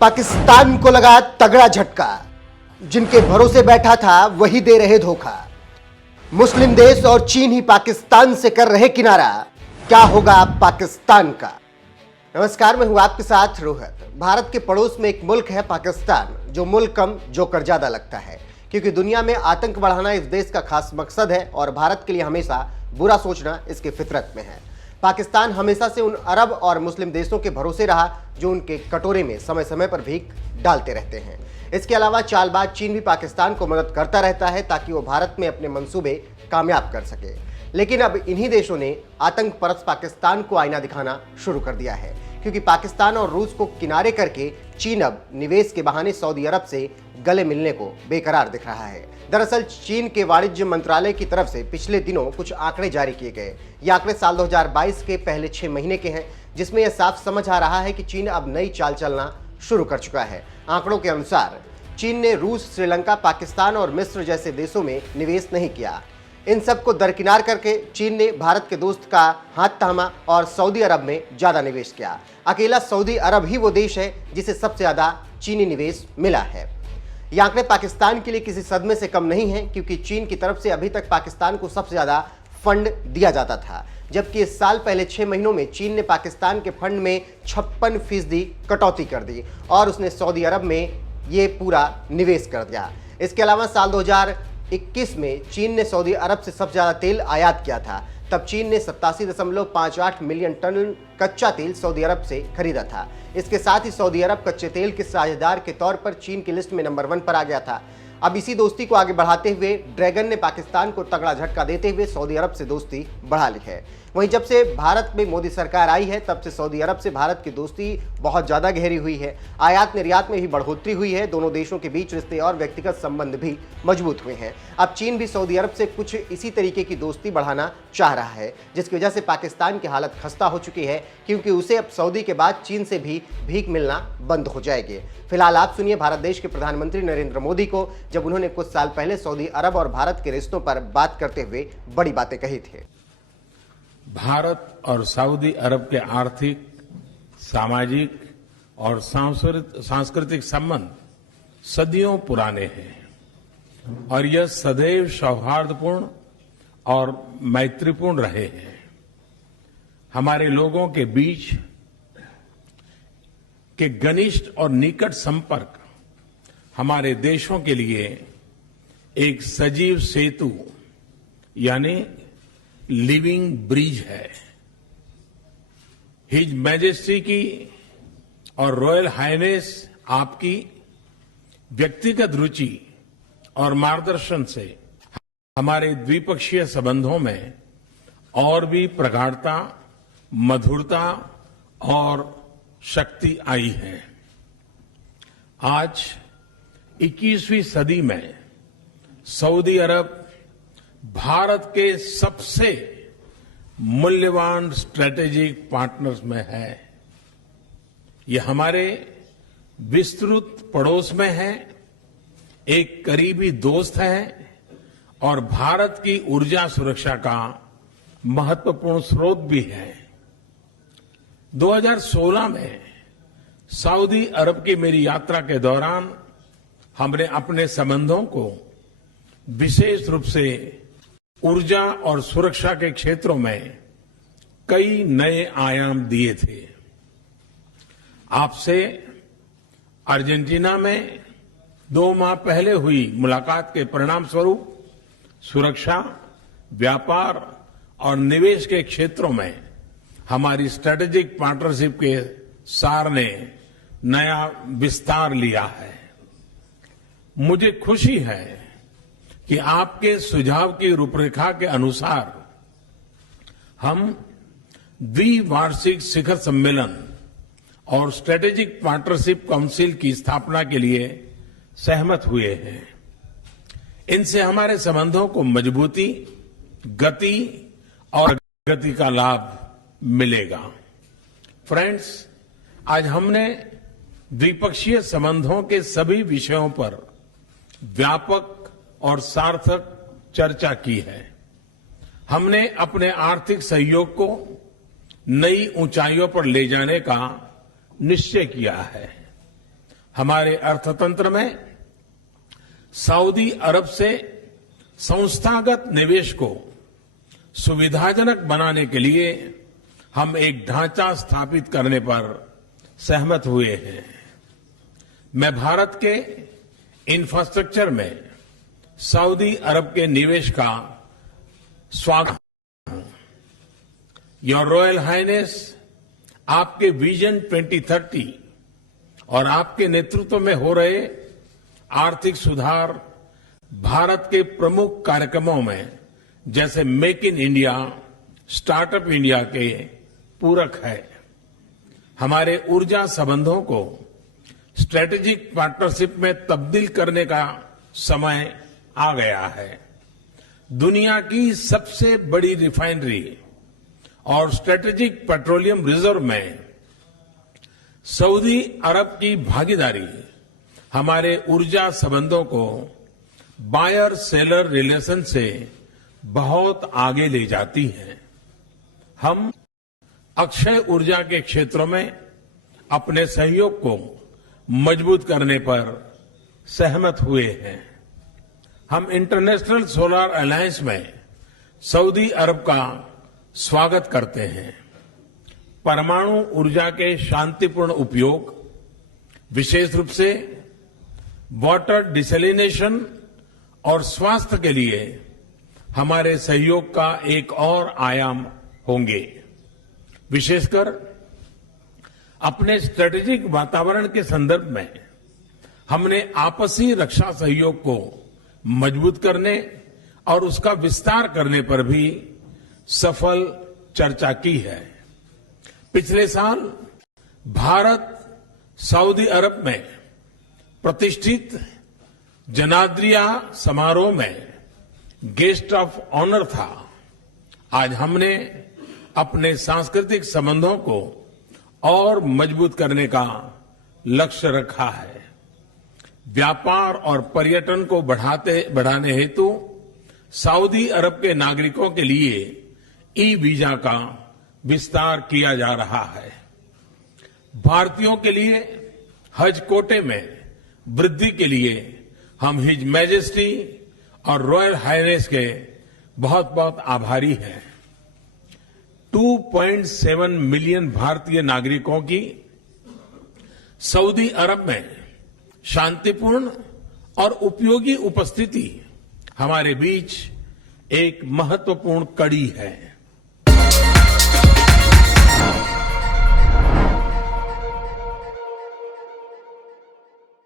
पाकिस्तान को लगा तगड़ा झटका। जिनके भरोसे बैठा था वही दे रहे धोखा। मुस्लिम देश और चीन ही पाकिस्तान से कर रहे किनारा। क्या होगा पाकिस्तान का? नमस्कार, मैं हूं आपके साथ रोहित। भारत के पड़ोस में एक मुल्क है पाकिस्तान, जो मुल्क कम जो कर ज्यादा लगता है, क्योंकि दुनिया में आतंक बढ़ाना इस देश का खास मकसद है और भारत के लिए हमेशा बुरा सोचना इसके फितरत में है। पाकिस्तान हमेशा से उन अरब और मुस्लिम देशों के भरोसे रहा जो उनके कटोरे में समय समय पर भीख डालते रहते हैं। इसके अलावा चालबाज चीन भी पाकिस्तान को मदद करता रहता है ताकि वो भारत में अपने मंसूबे कामयाब कर सके। लेकिन अब इन्हीं देशों ने आतंक परस्त पाकिस्तान को आईना दिखाना शुरू कर दिया है, क्योंकि पाकिस्तान और रूस को किनारे करके चीन अब निवेश के बहाने सऊदी अरब से गले मिलने को बेकरार दिख रहा है। दरअसल चीन के वाणिज्य मंत्रालय की तरफ से पिछले दिनों कुछ आंकड़े जारी किए गए। ये आंकड़े साल 2022 के पहले 6 महीने के हैं, जिसमें यह साफ समझ आ रहा है कि चीन अब नई चाल चलना शुरू कर चुका है। आंकड़ों के अनुसार चीन ने रूस, श्रीलंका, पाकिस्तान और मिस्र जैसे देशों में निवेश नहीं किया। इन सबको दरकिनार करके चीन ने भारत के दोस्त का हाथ थामा और सऊदी अरब में ज्यादा निवेश किया। अकेला सऊदी अरब ही वो देश है जिसे सबसे ज्यादा चीनी निवेश मिला है। ये आंकड़े पाकिस्तान के लिए किसी सदमे से कम नहीं है, क्योंकि चीन की तरफ से अभी तक पाकिस्तान को सबसे ज्यादा फंड दिया जाता था, जबकि इस साल पहले 6 महीनों में चीन ने पाकिस्तान के फंड में 56% कटौती कर दी और उसने सऊदी अरब में ये पूरा निवेश कर दिया। इसके अलावा साल 2021 में चीन ने सऊदी अरब से सबसे ज्यादा तेल आयात किया था। तब चीन ने 87.58 मिलियन टन कच्चा तेल सऊदी अरब से खरीदा था। इसके साथ ही सऊदी अरब कच्चे तेल के साझेदार के तौर पर चीन की लिस्ट में नंबर 1 पर आ गया था। अब इसी दोस्ती को आगे बढ़ाते हुए ड्रैगन ने पाकिस्तान को तगड़ा झटका देते हुए सऊदी अरब से दोस्ती बढ़ा ली है। वहीं जब से भारत में मोदी सरकार आई है, तब से सऊदी अरब से भारत की दोस्ती बहुत ज्यादा गहरी हुई है। आयात निर्यात में भी बढ़ोतरी हुई है। दोनों देशों के बीच रिश्ते और व्यक्तिगत संबंध भी मजबूत हुए हैं। अब चीन भी सऊदी अरब से कुछ इसी तरीके की दोस्ती बढ़ाना चाह रहा है, जिसकी वजह से पाकिस्तान की हालत खस्ता हो चुकी है, क्योंकि उसे अब सऊदी के बाद चीन से भी भीख मिलना बंद हो जाएगी। फिलहाल आप सुनिए भारत देश के प्रधानमंत्री नरेंद्र मोदी को, जब उन्होंने कुछ साल पहले सऊदी अरब और भारत के रिश्तों पर बात करते हुए बड़ी बातें कही थी। भारत और सऊदी अरब के आर्थिक, सामाजिक और सांस्कृतिक संबंध सदियों पुराने हैं और यह सदैव सौहार्दपूर्ण और मैत्रीपूर्ण रहे हैं। हमारे लोगों के बीच के घनिष्ठ और निकट संपर्क हमारे देशों के लिए एक सजीव सेतु यानी लिविंग ब्रिज है। हिज मैजेस्टी की और रॉयल हाइनेस आपकी व्यक्तिगत रुचि और मार्गदर्शन से हमारे द्विपक्षीय संबंधों में और भी प्रगाढ़ता, मधुरता और शक्ति आई है। आज 21वीं सदी में सऊदी अरब भारत के सबसे मूल्यवान स्ट्रेटेजिक पार्टनर्स में है। यह हमारे विस्तृत पड़ोस में है, एक करीबी दोस्त है और भारत की ऊर्जा सुरक्षा का महत्वपूर्ण स्रोत भी है। 2016 में सऊदी अरब की मेरी यात्रा के दौरान हमने अपने संबंधों को विशेष रूप से ऊर्जा और सुरक्षा के क्षेत्रों में कई नए आयाम दिए थे। आपसे अर्जेंटीना में 2 माह पहले हुई मुलाकात के परिणाम स्वरूप सुरक्षा, व्यापार और निवेश के क्षेत्रों में हमारी स्ट्रेटेजिक पार्टनरशिप के सार ने नया विस्तार लिया है। मुझे खुशी है कि आपके सुझाव की रूपरेखा के अनुसार हम द्विवार्षिक शिखर सम्मेलन और स्ट्रेटेजिक पार्टनरशिप काउंसिल की स्थापना के लिए सहमत हुए हैं। इनसे हमारे संबंधों को मजबूती, गति और प्रगति का लाभ मिलेगा। फ्रेंड्स, आज हमने द्विपक्षीय संबंधों के सभी विषयों पर व्यापक और सार्थक चर्चा की है। हमने अपने आर्थिक सहयोग को नई ऊंचाइयों पर ले जाने का निश्चय किया है। हमारे अर्थतंत्र में सऊदी अरब से संस्थागत निवेश को सुविधाजनक बनाने के लिए हम एक ढांचा स्थापित करने पर सहमत हुए हैं। मैं भारत के इंफ्रास्ट्रक्चर में सऊदी अरब के निवेश का स्वागत करता हूं। योर रॉयल हाइनेस, आपके विजन 2030 और आपके नेतृत्व में हो रहे आर्थिक सुधार भारत के प्रमुख कार्यक्रमों में जैसे make in India, startup India के पूरक है। हमारे ऊर्जा संबंधों को स्ट्रेटेजिक पार्टनरशिप में तब्दील करने का समय आ गया है। दुनिया की सबसे बड़ी रिफाइनरी और स्ट्रेटेजिक पेट्रोलियम रिजर्व में सऊदी अरब की भागीदारी हमारे ऊर्जा संबंधों को बायर सेलर रिलेशन से बहुत आगे ले जाती है। हम अक्षय ऊर्जा के क्षेत्रों में अपने सहयोग को मजबूत करने पर सहमत हुए हैं। हम इंटरनेशनल सोलर अलायंस में सऊदी अरब का स्वागत करते हैं। परमाणु ऊर्जा के शांतिपूर्ण उपयोग, विशेष रूप से वाटर डिसैलिनेशन और स्वास्थ्य के लिए हमारे सहयोग का एक और आयाम होंगे। विशेषकर अपने स्ट्रेटेजिक वातावरण के संदर्भ में हमने आपसी रक्षा सहयोग को मजबूत करने और उसका विस्तार करने पर भी सफल चर्चा की है। पिछले साल भारत सऊदी अरब में प्रतिष्ठित जनाद्रिया समारोह में गेस्ट ऑफ ऑनर था। आज हमने अपने सांस्कृतिक संबंधों को और मजबूत करने का लक्ष्य रखा है। व्यापार और पर्यटन को बढ़ाने हेतु सऊदी अरब के नागरिकों के लिए ई वीजा का विस्तार किया जा रहा है। भारतीयों के लिए हज कोटे में वृद्धि के लिए हम हिज मैजेस्टी और रॉयल हाइनेस के बहुत बहुत आभारी हैं। 2.7 मिलियन भारतीय नागरिकों की सऊदी अरब में शांतिपूर्ण और उपयोगी उपस्थिति हमारे बीच एक महत्वपूर्ण कड़ी है।